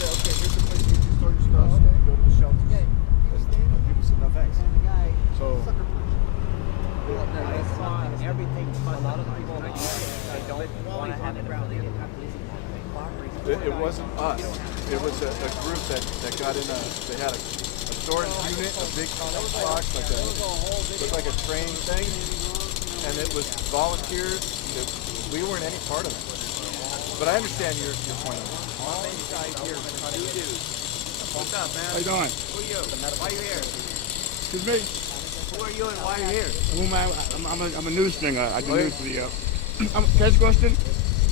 say, okay, here's the place you can store your stuff. So you can go to the shelters. Yeah. And people said, no thanks. And the guy So sucker punched. I saw everything. A lot of the people that they don't want to have it affiliated. it wasn't us. It was a group that got in they had a storage unit, a big box, looked like a train thing, and it was volunteers. We weren't any part of it. But I understand your point. On the inside here, two dudes. What's up, man? How you doing? Who are you? Why are you here? Excuse me? Who are you and why are you here? Who am I? I'm a news stringer. I do news for the. Can I ask a question?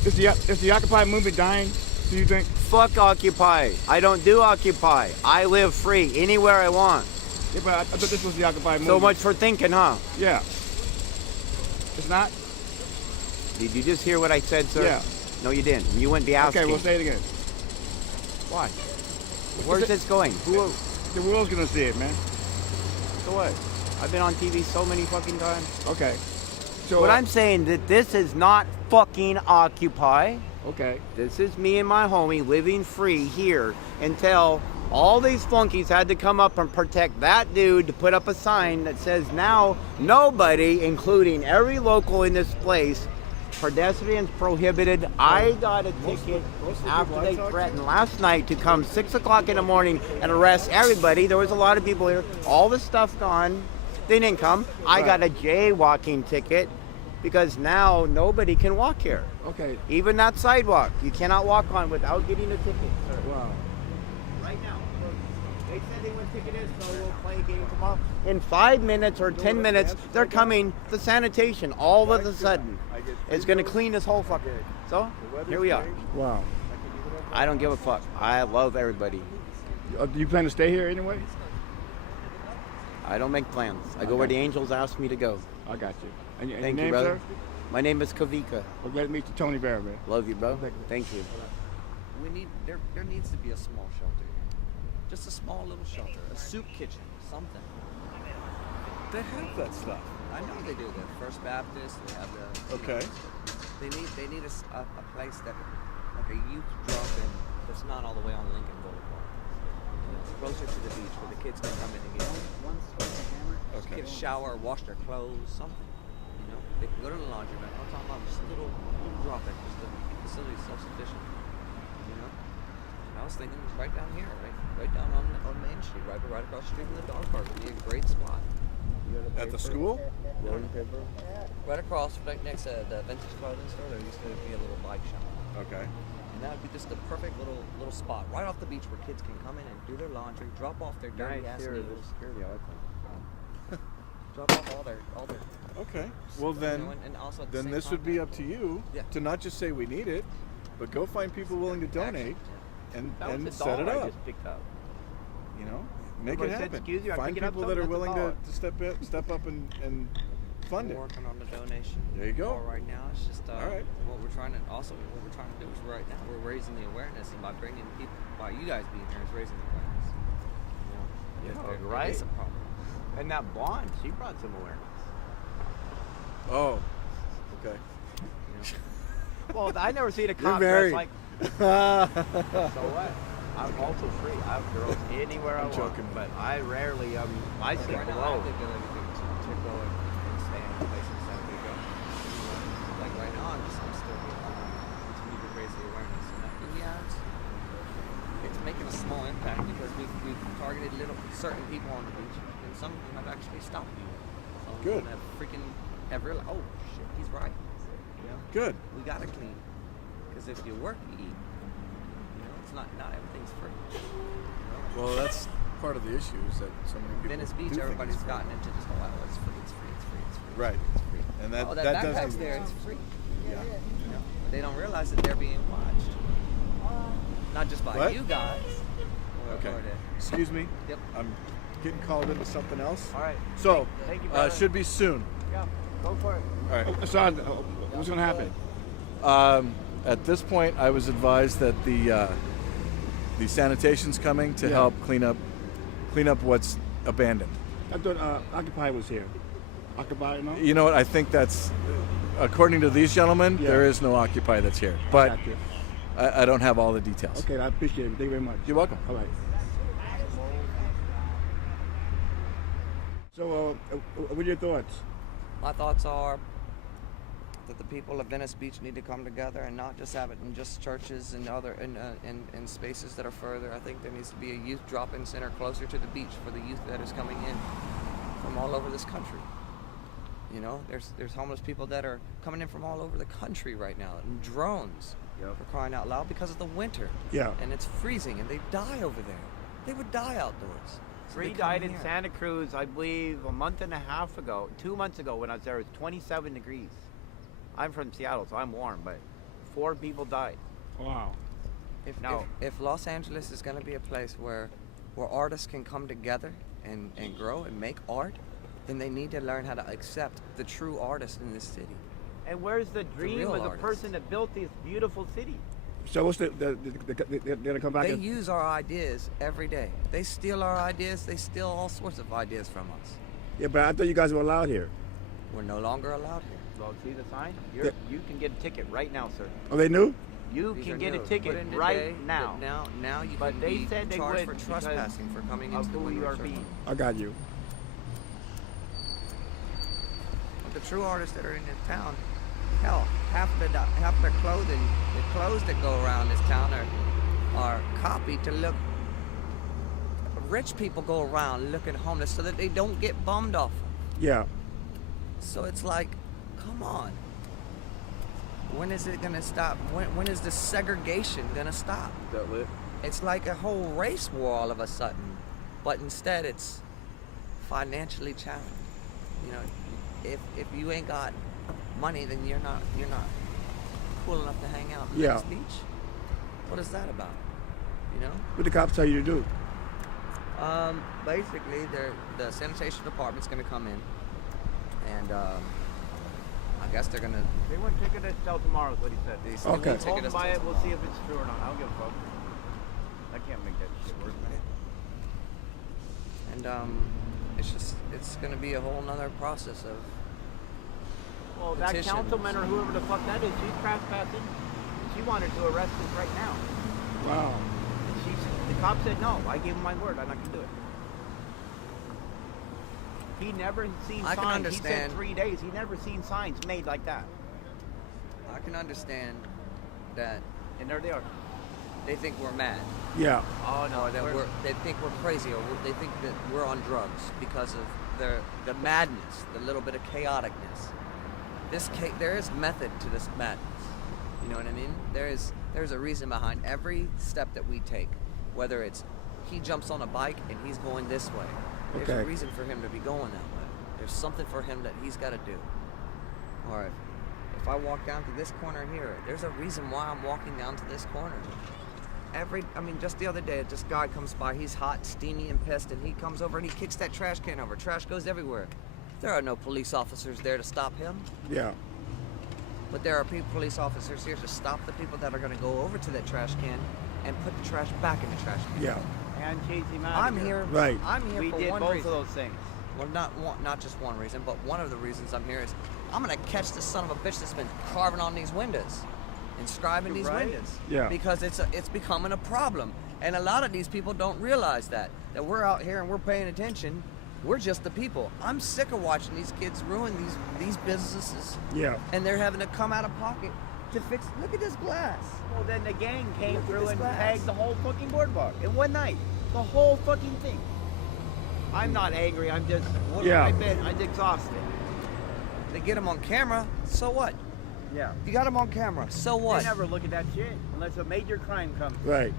Is the Occupy movement dying? Do you think? Fuck Occupy. I don't do Occupy. I live free anywhere I want. Yeah, but I thought this was the Occupy movement. So much for thinking, huh? Yeah. It's not. Did you just hear what I said, sir? Yeah. No, you didn't. You wouldn't be asking. Okay, we'll say it again. Why? Where's this going? Who? The world's gonna see it, man. So what? I've been on TV so many fucking times. Okay. So But I'm saying that this is not fucking Occupy. okay. This is me and my homie living free here until all these flunkies had to come up and protect that dude to put up a sign that says now nobody, including every local in this place, pedestrians prohibited. I got a ticket after they threatened last night to come 6 o'clock in the morning and arrest everybody. There was a lot of people here. All the stuff gone. They didn't come. I got a jaywalking ticket because now nobody can walk here. Okay. Even that sidewalk, you cannot walk on without getting a ticket, sir. Wow. Right now. They said they would ticket it, so we'll play a game tomorrow. In 5 minutes or 10 minutes, they're coming. The sanitation, all of a sudden, is going to clean this whole fucker. So, here we are. Wow. I don't give a fuck. I love everybody. Do you plan to stay here anyway? I don't make plans. I go where the angels ask me to go. I got you. And your Thank name, you, brother. sir? My name is Kavika. Well, glad to meet you, Tony Barra, man. Love you, bro. Thank you. We need there needs to be a small shelter here. Just a small little shelter, a soup kitchen, something. They have that stuff. I know they do. The First Baptist, they have the Okay. They need a place that like a youth drop-in that's not all the way on Lincoln Boulevard. You know, closer to the beach where the kids can come in and get Okay. get a shower, wash their clothes, something. You know, they can go to the laundromat. I'm talking about just a little drop-in, just the facility self-sufficient. You know, and I was thinking right down here, right down on Main Street, right across the street from the dog park would be a great spot. At the school? Right across, right next to the vintage clothing store, there used to be a little bike shop. Okay. And that would be just the perfect little spot right off the beach where kids can come in and do their laundry, drop off their dirty ass needles, drop off all their Okay. Well then, you know, and also at the then same this time, would be up to you Yeah. to not just say we need it, but go find people willing to donate and That was and the set it dollar I up. just picked up. You know, make Somebody it said, happen. "Excuse you, I'm Find picking up people that are something, willing that's a to step up and fund we're it. working on the donation. There you go. Right now, it's just All right. what we're trying to do is right now we're raising the awareness, and by bringing people, by you guys being here, is raising the awareness. You know, Yeah, there right. is a problem. And that blonde, she brought some awareness. Oh. Okay. Well, I never seen a cop married. dressed like. So what? I'm also free. I have girls anywhere I I'm want. joking. But I rarely, I sleep Right now, I below. think they're everything to go and stay in places that we go. Like right now, I'm still continue to raise the awareness. And yeah, it's making a small impact because we've targeted certain people on the beach, and some of them have actually stopped me. Some of Good. them have realized, oh shit, he's right. You know, Good. we gotta clean because if you work, you eat. You know, it's not everything's free. You know? Well, that's part of the issue is that so many people. Venice do Beach, think everybody's it's free. gotten into just it's free. Right. It's free. And that Oh, that that backpack's doesn't. there, it's free. Yeah. You know, but they don't realize that they're being watched. Not just by What? you guys. Okay. Or Excuse me. Yep. I'm getting called into something else. All right. So, Thank you, brother. should be soon. Yeah, go for it. All right. Asad, what's gonna happen? At this point, I was advised that the sanitation's coming to Yeah. help clean up what's abandoned. I thought Occupy was here. Occupy, no? You know what? I think that's according to these gentlemen, Yeah. there is no Occupy that's here. But Got you. I don't have all the details. Okay, I appreciate it. Thank you very much. You're welcome. All right. So, what are your thoughts? My thoughts are that the people of Venice Beach need to come together and not just have it in just churches and other in spaces that are further. I think there needs to be a youth drop-in center closer to the beach for the youth that is coming in from all over this country. You know, there's homeless people that are coming in from all over the country right now in drones. For crying out loud, because of the winter. Yeah. And it's freezing and they die over there. They would die outdoors. So Three they come died in here. Santa Cruz, I believe, a month and a half ago. 2 months ago when I was there, it was 27 degrees. I'm from Seattle, so I'm warm, but 4 people died. Wow. If Los Angeles is going to be a place where artists can come together and grow and make art, then they need to learn how to accept the true artist in this city. And where's the dream real of the artist. person that built this beautiful city? So what's they're gonna come back? They use our ideas every day. They steal our ideas. They steal all sorts of ideas from us. Yeah, but I thought you guys were allowed here. We're no longer allowed here. Well, see the sign? Yeah. You can get a ticket right now, sir. Oh, they knew? You These can are get a new. ticket Put in today right now. that Now you But can they be said they charged would for trespassing for coming of into the who you Windward are Circle. being. I got you. The true artists that are in this town, hell, half of the clothing, the clothes that go around this town are copied to look. Rich people go around looking homeless so that they don't get bummed off. Yeah. So it's like, come on. When is it gonna stop? When is the segregation gonna stop? Is that lit? It's like a whole race war all of a sudden, but instead it's financially challenged. You know, if you ain't got money, then you're not cool enough to hang out in Yeah. Venice Beach. What is that about? You know? What the cops tell you to do? Basically, the sanitation department's gonna come in, and I guess they're gonna. They want ticket us till tomorrow is what he said. They Okay. won't take Hold us by till it, we'll tomorrow. see if it's true or not. I don't give a fuck. I can't make that shit work. And it's gonna be a whole nother process of. Well, that Petitions. councilman or whoever the fuck that is, she's trespassing. She wanted to arrest us right now. Wow. The cop said no. I gave him my word. I'm not gonna do it. He never seen I can signs. He said understand. 3 days. He never seen signs made like that. I can understand that And there they are. they think we're mad, Yeah. Oh no, or that they think we're crazy, or they think that we're on drugs because of the madness, the little bit of chaoticness. There is method to this madness. You know what I mean? There's a reason behind every step that we take. Whether it's he jumps on a bike and he's going this way, there's Okay. a reason for him to be going that way. There's something for him that he's got to do. Or if I walk down to this corner here, there's a reason why I'm walking down to this corner. Just the other day, this guy comes by, he's hot, steamy, and pissed, and he comes over and he kicks that trash can over. Trash goes everywhere. There are no police officers there to stop him, Yeah. but there are police officers here to stop the people that are going to go over to that trash can and put the trash back in the trash can. Yeah. And chase him out. I'm of here. Right. I'm here We for did one both reason. of those things. Well, not just one reason, but one of the reasons I'm here is I'm gonna catch this son of a bitch that's been carving on these windows, inscribing these Right. windows. Yeah. Because it's becoming a problem, and a lot of these people don't realize that we're out here and we're paying attention. We're just the people. I'm sick of watching these kids ruin these businesses, Yeah. and they're having to come out of pocket to fix. Look at this glass. Well, then the gang came Look at through this and glass. tagged the whole fucking boardwalk in one night. The whole fucking thing. I'm not angry. I'm just. Yeah. I'm exhausted. They get them on camera. So what? Yeah. You got them on camera. So what? They never look at that shit unless a major crime comes. Right.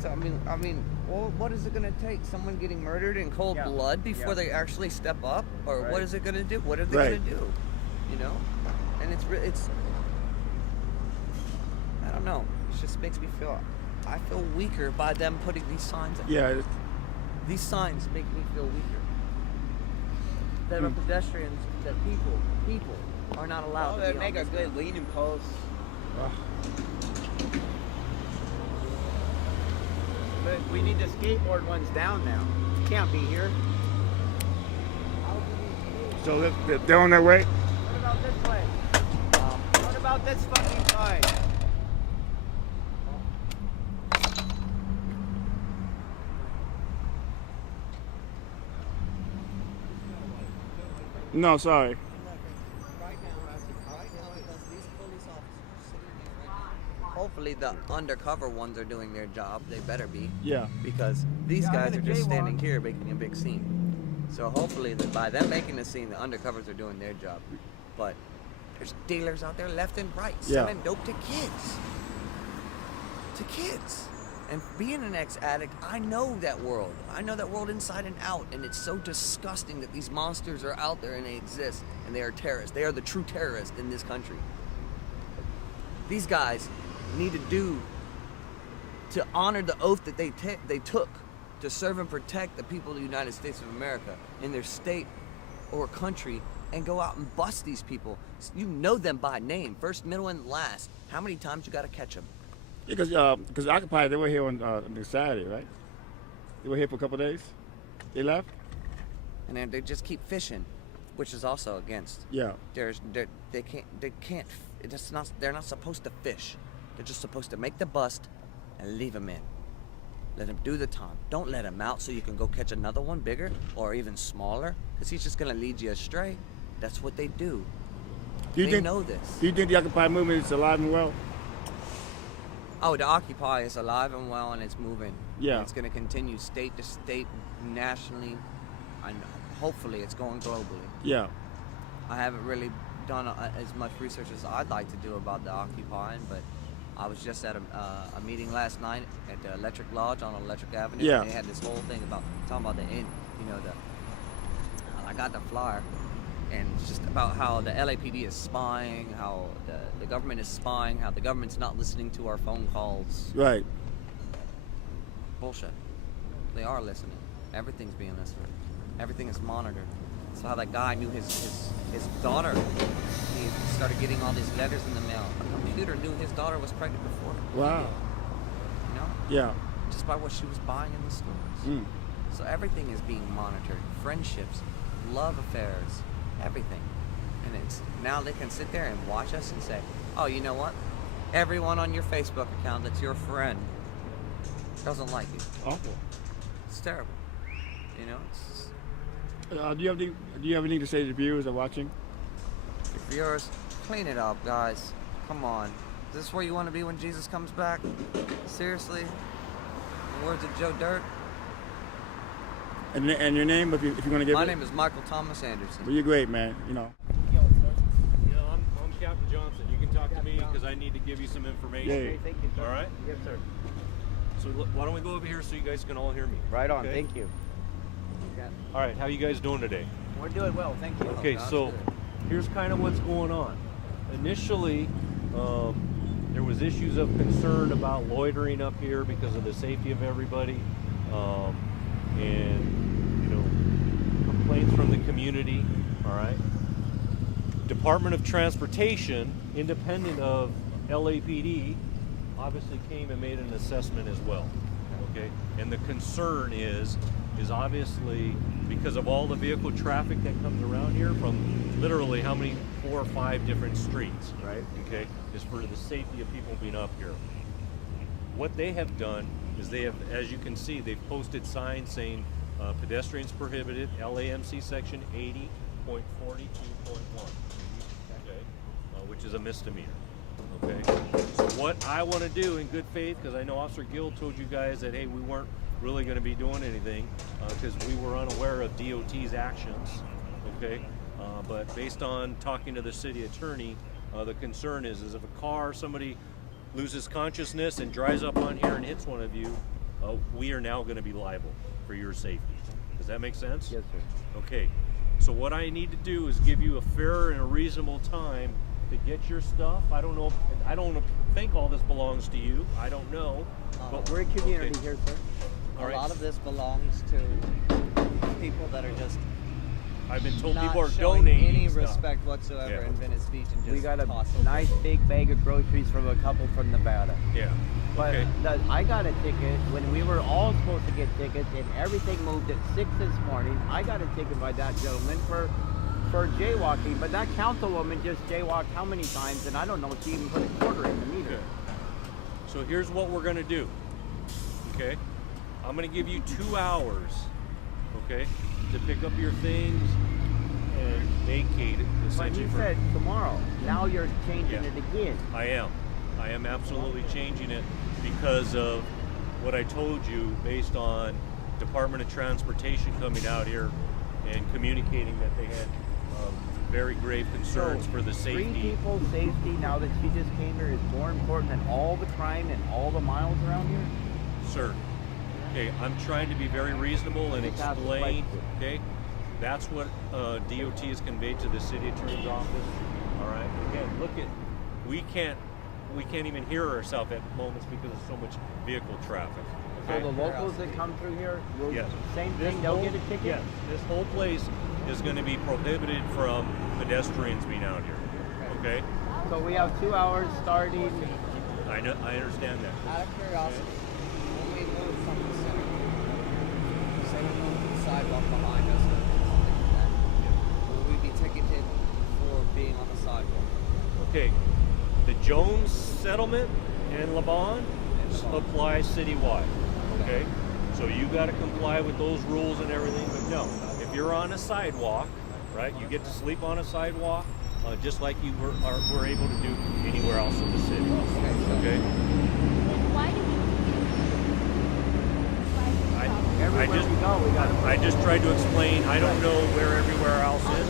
So I mean, well, what is it gonna take? Someone getting murdered in cold Yeah. blood before Yeah. they actually step up, or Right. what is it gonna do? What are they Right. gonna do? You know, and it's. I don't know. It just makes me feel. I feel weaker by them putting these signs up. Yeah. These signs make me feel weaker. That are pedestrians, that people are not allowed Oh, to they be make on a this good ground. leaning post. But we need the skateboard ones down now. Can't be here. So they're on their way? What about this way? What about this fucking side? No, sorry. Right now, because these police officers are sitting here right now. Hopefully, the undercover ones are doing their job. They better be. Yeah. Because these guys are just standing here making a big scene. So hopefully, by them making a scene, the undercovers are doing their job. But there's dealers out there left and right selling dope to kids. To kids. And being an ex-addict, I know that world. I know that world inside and out. And it's so disgusting that these monsters are out there and they exist. And they are terrorists. They are the true terrorists in this country. These guys need to do to honor the oath that they took to serve and protect the people of the United States of America in their state or country, and go out and bust these people. You know them by name, first, middle, and last. How many times you got to catch them? Because Occupy, they were here on Saturday, right? They were here for a couple of days. They left. And then they just keep fishing, which is also against. Yeah. They can't. They're not supposed to fish. They're just supposed to make the bust and leave them in. Let him do the time. Don't let him out so you can go catch another one bigger or even smaller, because he's just gonna lead you astray. That's what they do. They know this. Do you think the Occupy movement is alive and well? Oh, the Occupy is alive and well, and it's moving. Yeah. And it's gonna continue state to state, nationally, and hopefully it's going globally. Yeah. I haven't really done as much research as I'd like to do about the Occupy, but I was just at a meeting last night at the Electric Lodge on Electric Avenue. Yeah. And they had this whole thing about talking about I got the flyer, and it's just about how the LAPD is spying, how the government is spying, how the government's not listening to our phone calls. Right. Bullshit. They are listening. Everything's being listened. Everything is monitored. So how that guy knew his daughter. He started getting all these letters in the mail. A computer knew his daughter was pregnant before. Wow. You know? Yeah. Just by what she was buying in the stores. So everything is being monitored. Friendships, love affairs, everything. And it's now they can sit there and watch us and say, oh, you know what? Everyone on your Facebook account that's your friend doesn't like you. Awful. It's terrible. You know, it's Do you have anything to say to the viewers that are watching? the viewers, clean it up, guys. Come on. Is this where you want to be when Jesus comes back? Seriously? In the words of Joe Dirt? And your name, if you're going to give My it? name is Michael Thomas Anderson. Well, you're great, man. You know. I'm Captain Johnson. You can talk to me because I need to give you some information. Yeah. Thank you, sir. All right? Yes, sir. So why don't we go over here so you guys can all hear me? Right on. Okay? Thank you. All right. How you guys doing today? We're doing well. Thank you. Okay. God's So good. here's kind of what's going on. Initially, there was issues of concern about loitering up here because of the safety of everybody, and complaints from the community. All right. Department of Transportation, independent of LAPD, obviously came and made an assessment as well. Okay, and the concern is obviously because of all the vehicle traffic that comes around here from literally how many 4 or 5 different streets. Right. Okay, is for the safety of people being up here. What they have done is they have, as you can see, they've posted signs saying pedestrians prohibited, LAMC section 80.42.1, okay, which is a misdemeanor. Okay, so what I want to do in good faith, because I know Officer Gill told you guys that, hey, we weren't really going to be doing anything because we were unaware of DOT's actions, okay, but based on talking to the city attorney, the concern is if a car, somebody loses consciousness and drives up on here and hits one of you, we are now going to be liable for your safety. Does that make sense? Yes, sir. Okay, so what I need to do is give you a fair and a reasonable time to get your stuff. I don't think all this belongs to you. I don't know. But We're a community okay. here, sir. All A right. lot of this belongs to people that are just I've been told not people are showing donating any stuff. respect whatsoever Yeah. in Venice Beach and just We got a toss it. nice big bag of groceries from a couple from Nevada. Yeah. But Okay. I got a ticket when we were all supposed to get tickets, and everything moved at 6 this morning. I got a ticket by that gentleman for jaywalking, but that councilwoman just jaywalked how many times, and I don't know if she even put a quarter in the meter. Okay. So here's what we're gonna do. Okay, I'm gonna give you 2 hours. Okay, to pick up your things and vacate it But essentially. you for- said tomorrow. Now you're changing Yeah. it again. I am absolutely changing it because of what I told you based on Department of Transportation coming out here and communicating that they had very grave concerns for the Three safety. people's safety now that she just came here is more important than all the crime and all the miles around here? Sir, okay, I'm trying to be very reasonable and Just ask the explain, question. okay? That's what DOT has conveyed to the city attorney's office. All right. Again, look at we can't even hear ourselves at moments because of so much vehicle traffic. So Okay? the locals that come through here, will, Yes. same This thing, they'll whole- get a ticket? Yes. This whole place is going to be prohibited from pedestrians being out here. Okay? So we have 2 hours starting. I know. I understand that. Out of curiosity, when we move from the center, say we move the sidewalk behind us or something like that, will we be ticketed for being on the sidewalk? Okay, the Jones settlement in Laban applies citywide. Okay, so you got to comply with those rules and everything. But no, if you're on a sidewalk, right, you get to sleep on a sidewalk, just like you were able to do anywhere else in the city. Okay, so Okay, Why do we? Everywhere just- we go, we got to I just tried to explain. I don't know where everywhere else is.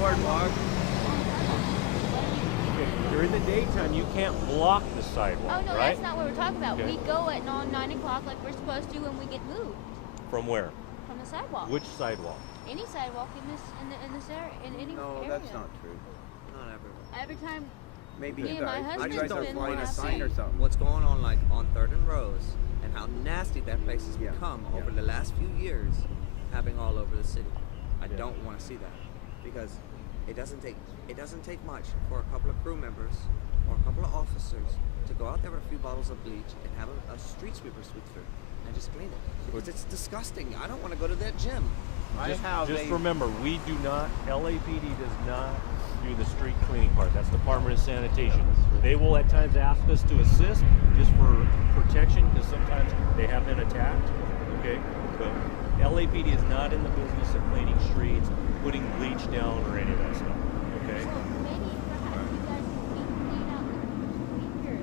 During the daytime, you can't block the sidewalk, Oh no, right? that's not what we're talking about. Okay. We go at 9 o'clock like we're supposed to when we get moved From where? from the sidewalk. Which sidewalk? Any sidewalk in this area, in any No, area. that's not true. not everywhere. Every time. Maybe Me you and my guys, husband's you guys are been flying a last sign or week. something. What's going on like on 3rd and Rose and how nasty that place has Yeah. become Yeah. over the last few years, having all over the city. I Yeah. don't want to see that because it doesn't take much for a couple of crew members or a couple of officers to go out there with a few bottles of bleach and have a street sweeper sweep through and just clean it because it's disgusting. I don't want to go to that gym. Just remember, we do not, LAPD does not do the street cleaning part. That's Department of Sanitation. They will at times ask us to assist just for protection because sometimes they have been attacked. Okay? But LAPD is not in the business of cleaning streets, putting bleach down or any of that stuff. Okay? So maybe perhaps you guys can clean out the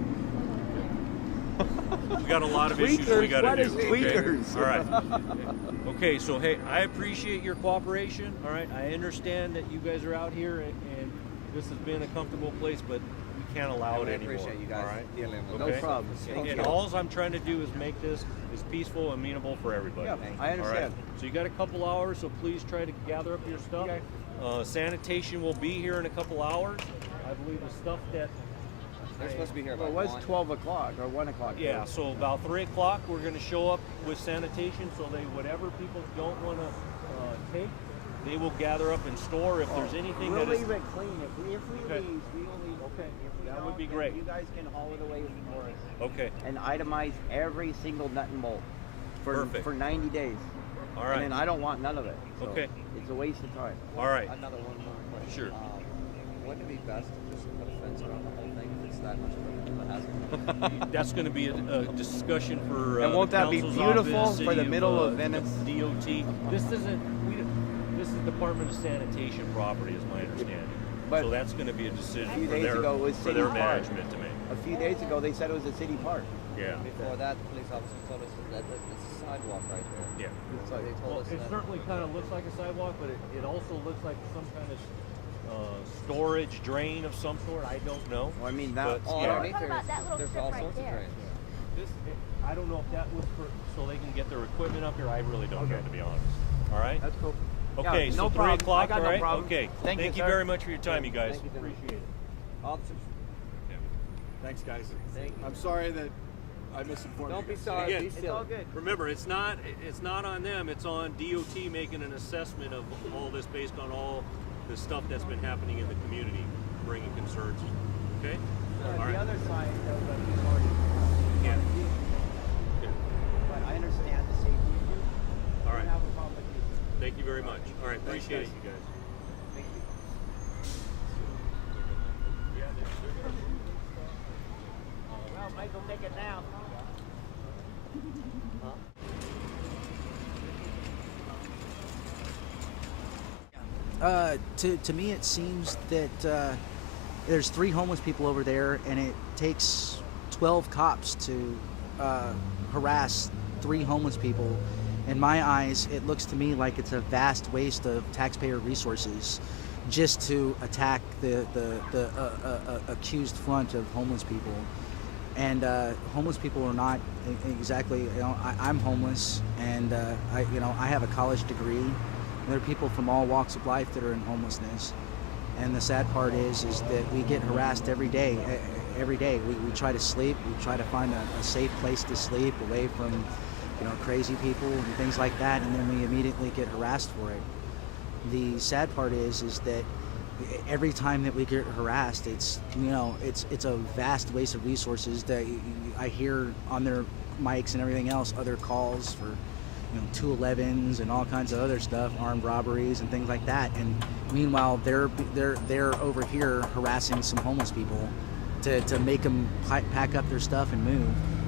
tweakers. We got a lot of issues we Tweakers? got to What do. is okay? tweakers? All right. Okay, so hey, I appreciate your cooperation. All right, I understand that you guys are out here and this has been a comfortable place, but we can't allow it I anymore. appreciate you guys all right? dealing with Okay. No problem. And all I'm trying to do is make this as peaceful and amenable for everybody. Yeah, I All understand. right. So you got a couple hours, so please try to gather up your stuff. Sanitation will be here in a couple hours. I believe the stuff that. They're supposed to be here Well, about it was 1. 12 o'clock or 1 o'clock. Yeah, so about 3 o'clock, we're going to show up with sanitation. So they, whatever people don't want to take, they will gather up and store. If there's anything we'll that is leave it clean. If we Okay. leave, we will leave it clean. If we That don't, would be then great. You guys can haul it away for us okay. and itemize every single nut and bolt Perfect. for 90 days. All And right. then I don't want none of it. So Okay. It's a waste of time. All right. Another one more question. Sure. Wouldn't it be best to just put a fence around the whole thing if it's that much of a hazard? That's going to be a discussion for. And won't the that be council's beautiful office, for the city middle of Venice? DOT. This isn't. This is Department of Sanitation property, is my understanding. But so that's going to be a decision a few for days their ago it was for City their Park. management to make. A few days ago, they said it was a city park. Yeah. Before that, the police officer told us that it's a sidewalk right there. Yeah. It's like, They told Well, us it that. certainly kind of looks like a sidewalk, but it also looks like some kind of storage drain of some sort. I don't know. well, I mean, But, that. All yeah. underneath What about there's- that little there's strip all right sorts of there? drains. I don't know if that was for so they can get their equipment up here. I really don't know, to be honest. All right. That's cool. Okay, Yeah, so no 3 problem. o'clock. I got All no right. problem. Okay. Thank you, you sir. very much for your time, you guys. Thank you, gentlemen. Appreciate it. Officers, Thanks, guys. thank you. I'm sorry that I misinformed Don't you be guys. sorry. Again, Be it's silly. all good. Remember, it's not on them. It's on DOT making an assessment of all this based on all the stuff that's been happening in the community, bringing concerns. Okay. All The right. other side of the party. Yeah. But I understand the safety issue. All I right. don't have a problem with you. Thank you very much. All right. Thanks, Appreciate it, guys. you guys. Thank you. Well, Michael, take it now. To me, it seems that there's 3 homeless people over there, and it takes 12 cops to harass 3 homeless people. In my eyes, it looks to me like it's a vast waste of taxpayer resources just to attack the accused front of homeless people. And homeless people are not exactly, I'm homeless, and I have a college degree. There are people from all walks of life that are in homelessness. And the sad part is that we get harassed every day. Every day we try to sleep, we try to find a safe place to sleep away from crazy people and things like that, and then we immediately get harassed for it. The sad part is that every time that we get harassed, it's a vast waste of resources. That I hear on their mics and everything else, other calls for 211s and all kinds of other stuff, armed robberies and things like that. And meanwhile, they're over here harassing some homeless people to make them pack up their stuff and move,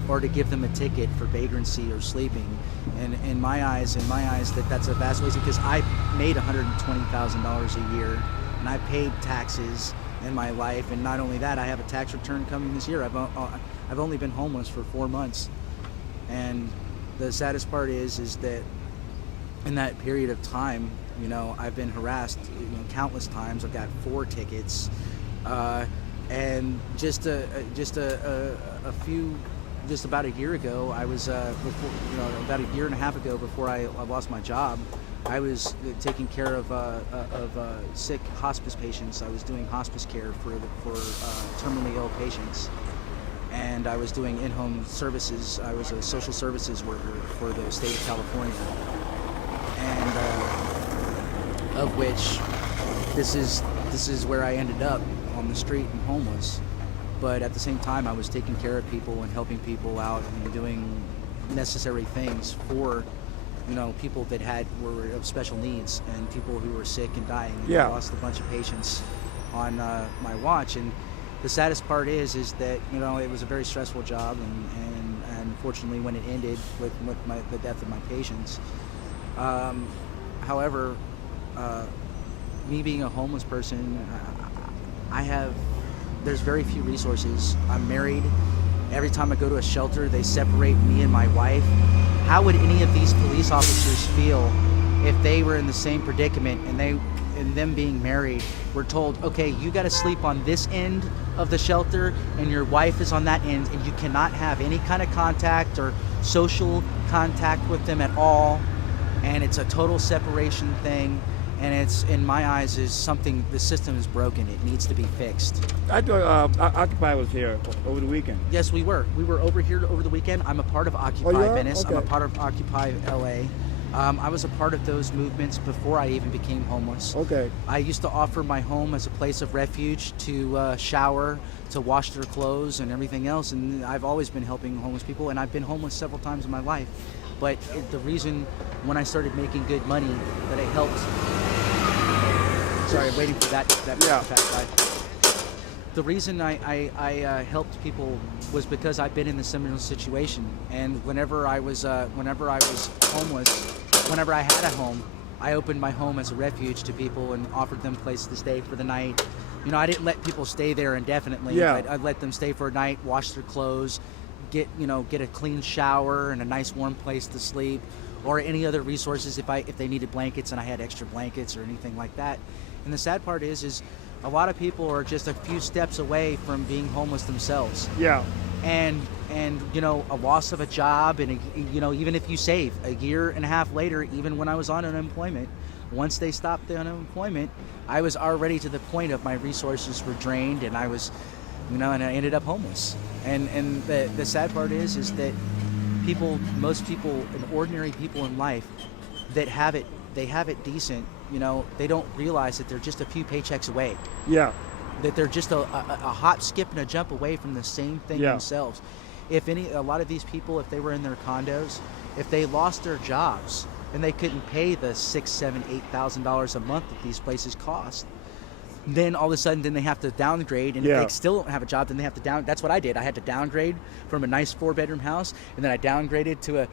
or to give them a ticket for vagrancy or sleeping. And in my eyes, that's a vast waste, because I made $120,000 a year, and I paid taxes in my life. And not only that, I have a tax return coming this year. I've only been homeless for 4 months, and the saddest part is that in that period of time, I've been harassed countless times. I've got 4 tickets, and just about a year ago, I was about a year and a half ago, before I lost my job, I was taking care of sick hospice patients. I was doing hospice care for terminally ill patients, and I was doing in-home services. I was a social services worker for the state of California, and of which this is where I ended up, on the street and homeless. But at the same time, I was taking care of people and helping people out and doing necessary things for people that were of special needs, and people who were sick and dying. And I lost a bunch of patients on my watch. And the saddest part is that it was a very stressful job, and unfortunately, when it ended with the death of my patients. However, me being a homeless person, there's very few resources. I'm married. Every time I go to a shelter, they separate me and my wife. How would any of these police officers feel if they were in the same predicament, and them being married were told, okay, you got to sleep on this end of the shelter and your wife is on that end, and you cannot have any kind of contact or social contact with them at all, and it's a total separation thing. And it's, in my eyes, is something, the system is broken. It needs to be fixed. I thought Occupy was here over the weekend. Yes, we were. We were over here over the weekend. I'm a part of Occupy Venice. Okay. I'm a part of Occupy LA. I was a part of those movements before I even became homeless. Okay. I used to offer my home as a place of refuge, to shower, to wash their clothes and everything else. And I've always been helping homeless people, and I've been homeless several times in my life. But the reason, when I started making good money, that it helped. Sorry, I'm waiting for that fact. The reason I helped people was because I've been in a similar situation. And whenever I was homeless, whenever I had a home, I opened my home as a refuge to people and offered them places to stay for the night. I didn't let people stay there indefinitely. Yeah. I'd let them stay for a night, wash their clothes, get a clean shower and a nice warm place to sleep, or any other resources if they needed blankets and I had extra blankets or anything like that. And the sad part is a lot of people are just a few steps away from being homeless themselves. Yeah. And a loss of a job, and even if you save a year and a half later, even when I was on unemployment, once they stopped the unemployment, I was already to the point of my resources were drained, and I was, and I ended up homeless. And the sad part is that most people, and ordinary people in life that have it decent, they don't realize that they're just a few paychecks away. Yeah. That they're just a hop, skip, and a jump away from the same thing themselves. A lot of these people, if they were in their condos, if they lost their jobs and they couldn't pay the $6,000, $7,000, $8,000 a month that these places cost, then all of a sudden, then they have to downgrade, and if they still don't have a job, then they have to that's what I did. I had to downgrade from a nice 4-bedroom house, and then I downgraded to a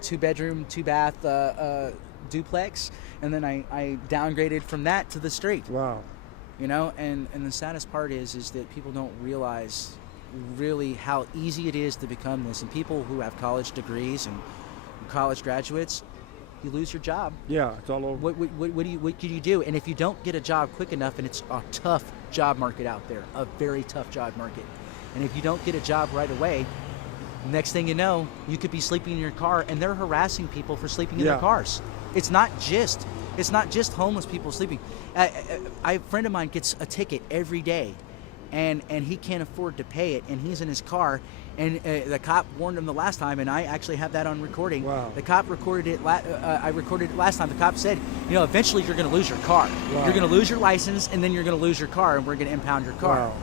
2-bedroom, 2-bath duplex, and then I downgraded from that to the street. Wow. You know, and the saddest part is that people don't realize really how easy it is to become this. And people who have college degrees and college graduates, you lose your job. Yeah, it's all over. What can you do? And if you don't get a job quick enough, and it's a tough job market out there, a very tough job market, and if you don't get a job right away, next thing you know, you could be sleeping in your car, and they're harassing people for sleeping in their cars. It's not just homeless people sleeping. A friend of mine gets a ticket every day, and he can't afford to pay it, and he's in his car, and the cop warned him the last time, and I actually have that on recording. Wow. The cop recorded it. I recorded it last time. The cop said, you know, eventually you're going to lose your car. Wow. You're going to lose your license, and then you're going to lose your car, and we're going to impound your car. Wow.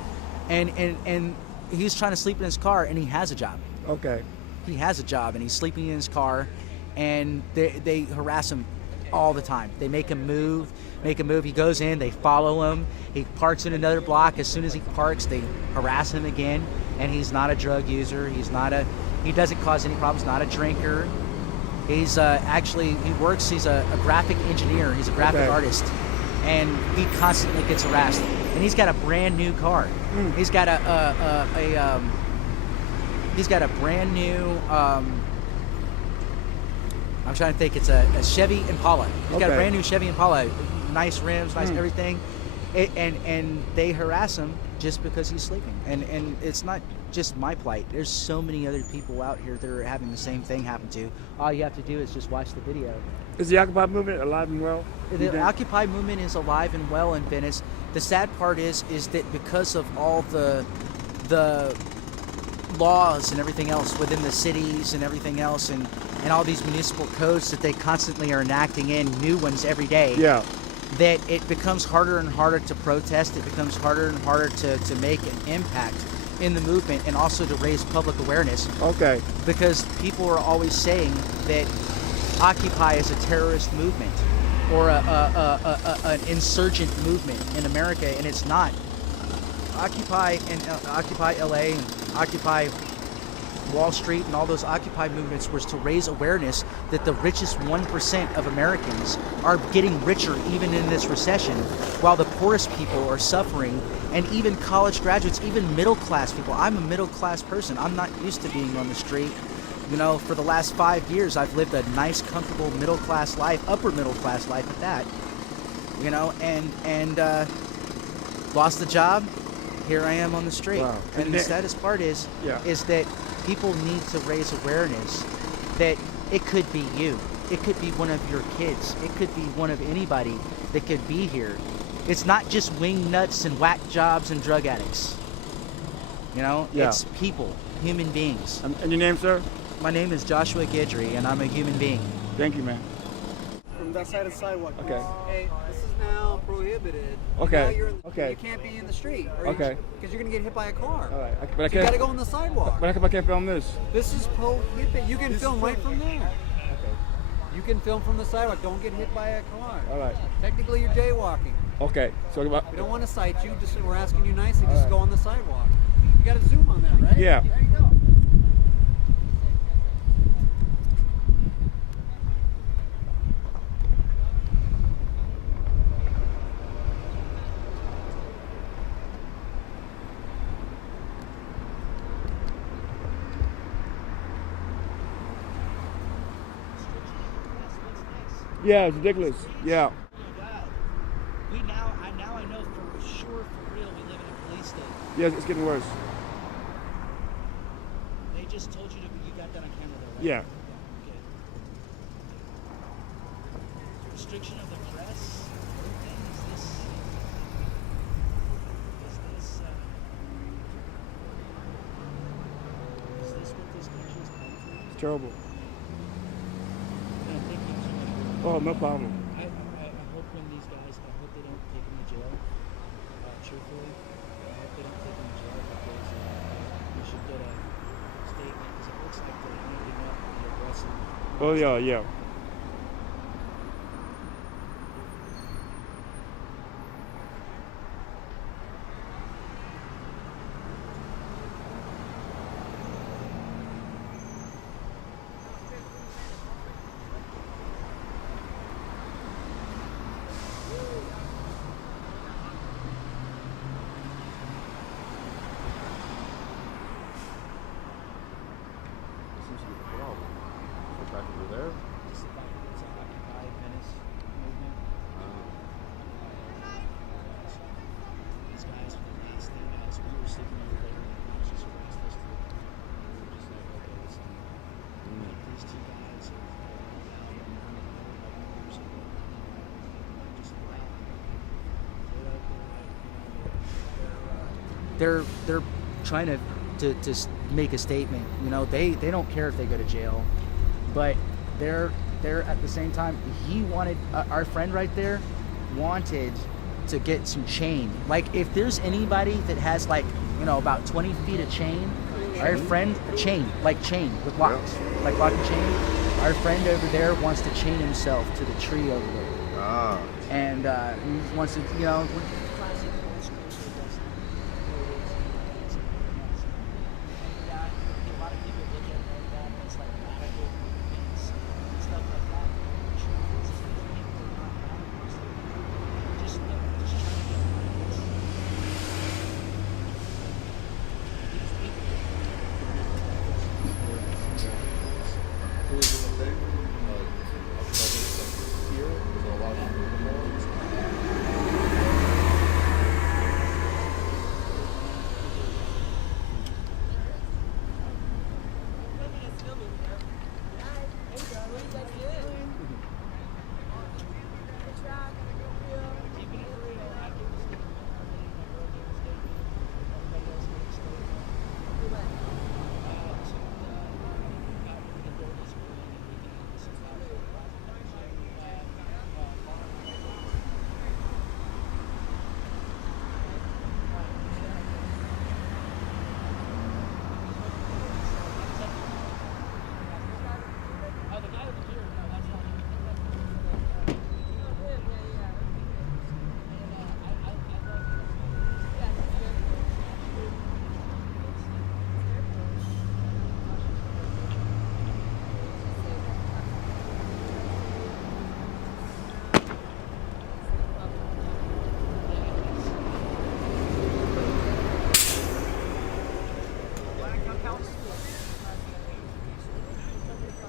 And he's trying to sleep in his car, and he has a job. Okay. He has a job, and he's sleeping in his car, and they harass him all the time. They make him move. He goes in, they follow him. He parks in another block. As soon as he parks, they harass him again. And he's not a drug user. He doesn't cause any problems. Not a drinker. He's he works. He's a graphic engineer. He's a graphic artist, and he constantly gets harassed. And he's got a brand new car. He's got he's got a brand new. I'm trying to think. It's a Chevy Impala. He's got a brand new Chevy Impala. Nice rims, nice everything. And they harass him just because he's sleeping. And it's not just my plight. There's so many other people out here that are having the same thing happen to. All you have to do is just watch the video. Is the Occupy movement alive and well? The Occupy movement is alive and well in Venice. The sad part is that because of all the laws and everything else within the cities and everything else and all these municipal codes that they constantly are enacting in new ones every day. Yeah. That it becomes harder and harder to protest. It becomes harder and harder to make an impact in the movement and also to raise public awareness. Okay. Because people are always saying that Occupy is a terrorist movement or an insurgent movement in America, and it's not. Occupy and Occupy LA and Occupy Wall Street and all those Occupy movements was to raise awareness that the richest 1% of Americans are getting richer even in this recession, while the poorest people are suffering, and even college graduates, even middle class people. I'm a middle class person. I'm not used to being on the street. You know, for the last 5 years, I've lived a nice, comfortable middle class life, upper middle class life at that. You know, and lost the job. Here I am on the street. Wow. And the saddest part is that people need to raise awareness that it could be you. It could be one of your kids. It could be one of anybody that could be here. It's not just wing nuts and whack jobs and drug addicts. You know, it's people, human beings. And your name, sir? My name is Joshua Guidry, and I'm a human being. Thank you, man. From that side of the sidewalk. Okay. Hey, this is now prohibited. Okay. Now you're Okay. You can't be in the street. Okay. Because you're gonna get hit by a car. All right. But I So you can't. gotta go on the sidewalk. But I can't film this. This is prohibited. You can film right from there. Okay. You can film from the sidewalk. Don't get hit by a car. All right. Technically, you're jaywalking. Okay. So We don't want to cite you. Just we're asking you nicely. Just go on the sidewalk. You got to zoom on that, right? Yeah. There you go. Yeah, it's ridiculous. Yeah. I know for sure, for real, we live in a police state. Yeah, it's getting worse. They just told you you got that on camera though, right? Yeah. Okay. Restriction of the press. Everything is this what this country is going through? It's terrible. No, thank you so much. Oh, no problem. I hope when these guys, I hope they don't take them to jail. Truthfully, I hope they don't take them to jail because we should get a statement because it looks like they're ending up and aggressive. Oh, yeah, yeah. They're trying to make a statement. You know, they don't care if they go to jail, but they're at the same time. He wanted our friend right there wanted to get some chain. Like if there's anybody that has like, you know, about 20 feet of chain, our friend chain with locks, like lock and chain. Our friend over there wants to chain himself to the tree over there. Ah. And he wants to, you know.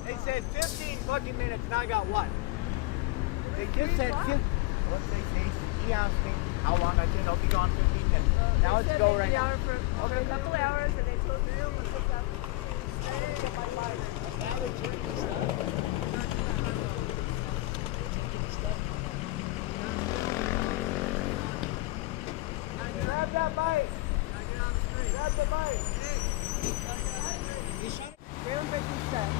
They said 15 fucking minutes, and I got what? They just said 15. What they say? He asked me how long. I said I'll be gone 15 minutes. Now let's go right now. For a couple hours, and they told me it was up. Grab that bike. Grab the bike. Groundbreaking stuff.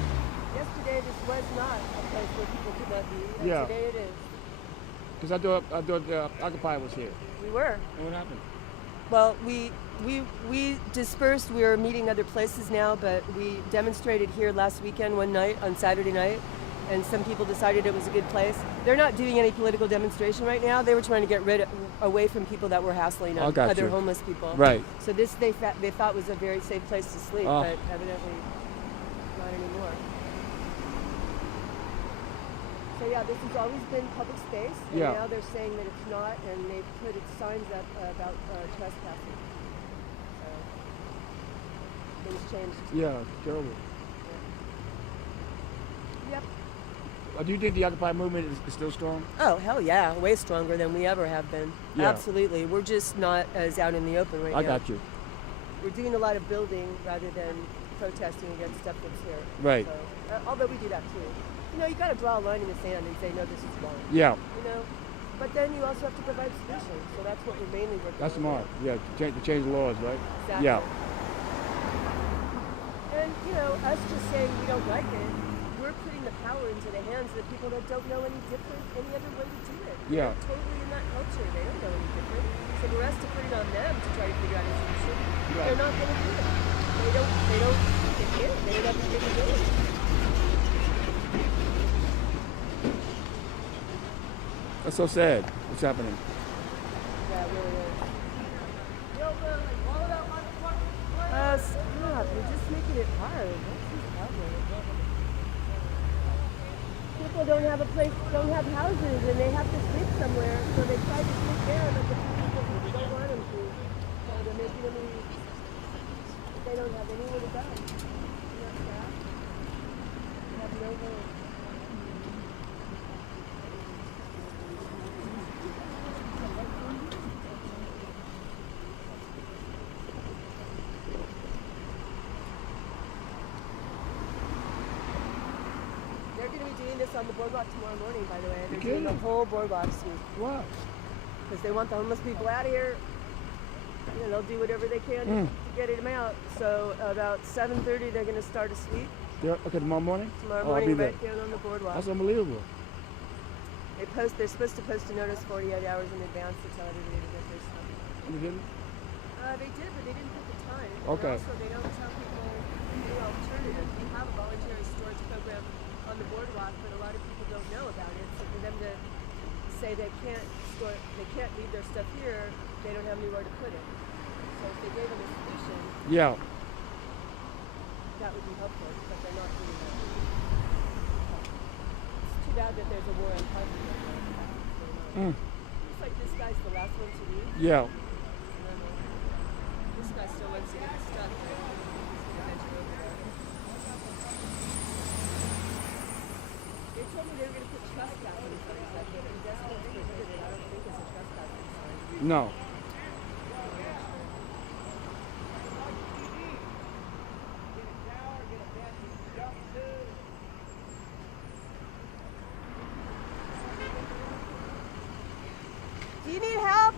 Yesterday, this was not a place where people could not be. And Yeah. today it is. Because I thought Occupy was here. We were. And what happened? Well, we dispersed. We are meeting other places now, but we demonstrated here last weekend, one night, on Saturday night, and some people decided it was a good place. They're not doing any political demonstration right now. They were trying to get away from people that were hassling I got other you. homeless people. Right. So this they thought was a very safe place to sleep, Oh. but evidently not anymore. So yeah, this has always been public space, and Yeah. now they're saying that it's not, and they've put signs up about trespassing. So things changed. Yeah, terrible. Yep. Do you think the Occupy movement is still strong? Oh, hell yeah, way stronger than we ever have been. Yeah. Absolutely. We're just not as out in the open right now. I got you. We're doing a lot of building rather than protesting against stuff that's here. Right. So, although we do that too. You know, you got to draw a line in the sand and say, no, this is wrong. Yeah, You know, but then you also have to provide solutions. So that's what we're mainly working that's on. smart. Yeah, to change the laws, right? Exactly. Yeah. And, you know, us just saying we don't like it, we're putting the power into the hands of people that don't know any different, any other way to do it. Yeah. They're totally in that culture. They don't know any different. So for us to put it on them to try to figure out a solution, they're not going to do it. They don't, they can't. They don't have the capability. That's so sad. What's happening? Yeah, it really is. Stop. You're just making it hard. What's the problem? People don't have a place, don't have houses, and they have to sleep somewhere, so they try to sleep there, but the people don't want them to. So they're making them leave. But they don't have anywhere to go. Isn't that sad? They have no home. this on the boardwalk tomorrow morning, by the way. They're You doing the kidding? whole boardwalk sweep Why? because they want the homeless people out of here. You know, they'll do whatever they can to get them out. So about 7:30, they're going to start a sweep Yeah, okay, tomorrow morning? tomorrow Oh, I'll be morning there. right down on the boardwalk. That's unbelievable. They're supposed to post a notice 48 hours in advance to tell everybody to get their stuff. You didn't? They did, but they didn't put the time. Okay. And also, they don't tell people the alternative. We have a voluntary storage program on the boardwalk, but a lot of people don't know about it. So for them to say they can't leave their stuff here, they don't have anywhere to put it. So if they gave them a solution, Yeah. that would be helpful, but they're not doing that. It's too bad that there's a war on parking. Looks like this guy's the last one to leave. Yeah. This guy still wants to get his stuff. But he's gonna venture over there. They told me they were gonna put trespassing signs up, but that's what's prohibited. I don't think it's a trespassing sign. No. Do you need help?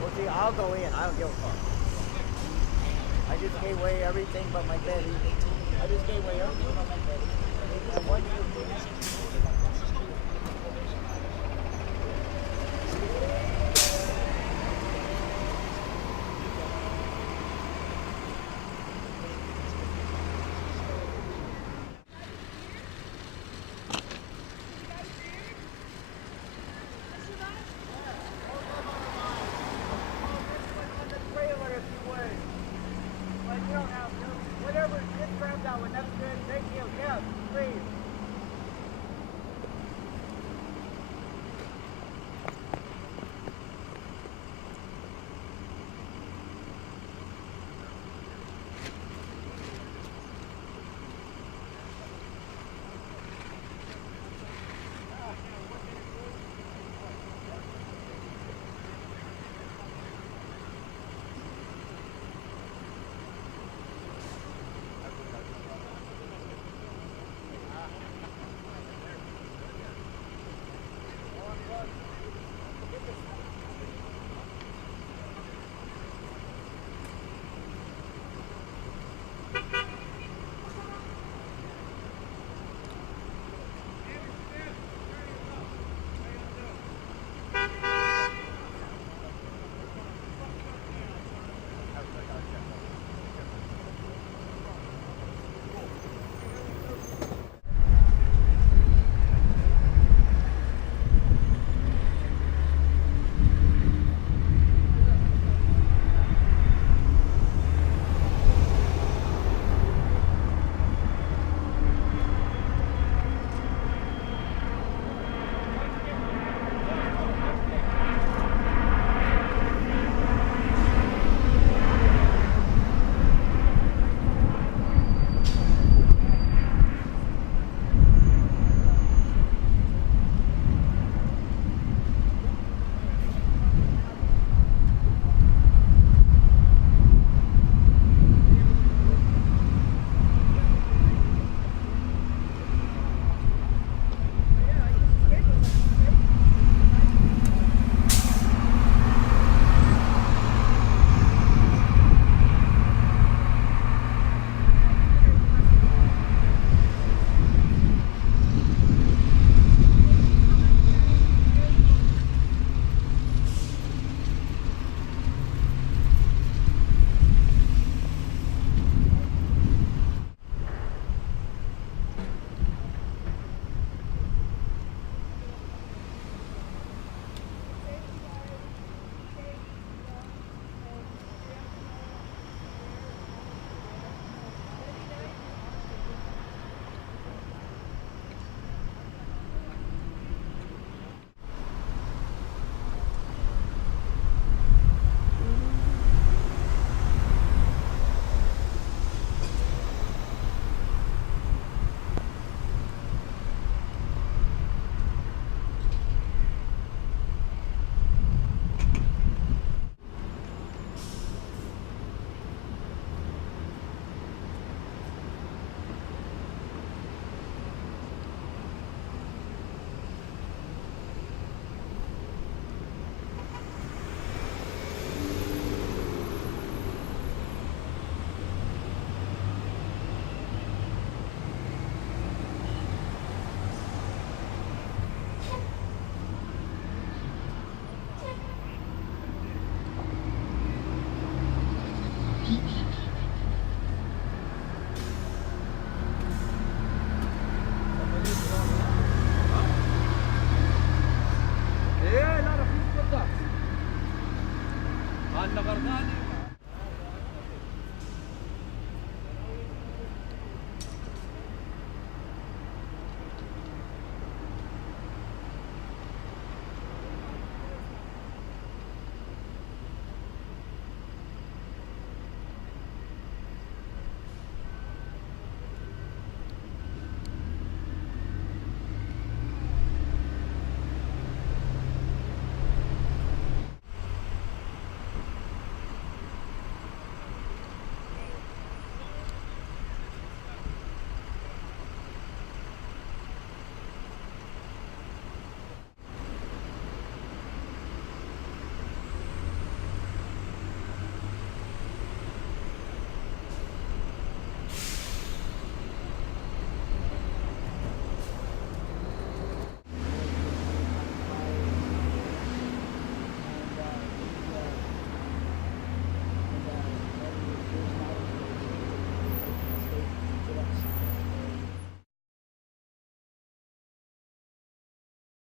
Well, see, I'll go in. I don't give a fuck. I just gave away everything but my bed. I just gave away everything but my bed. And one trailer if you would. But you don't have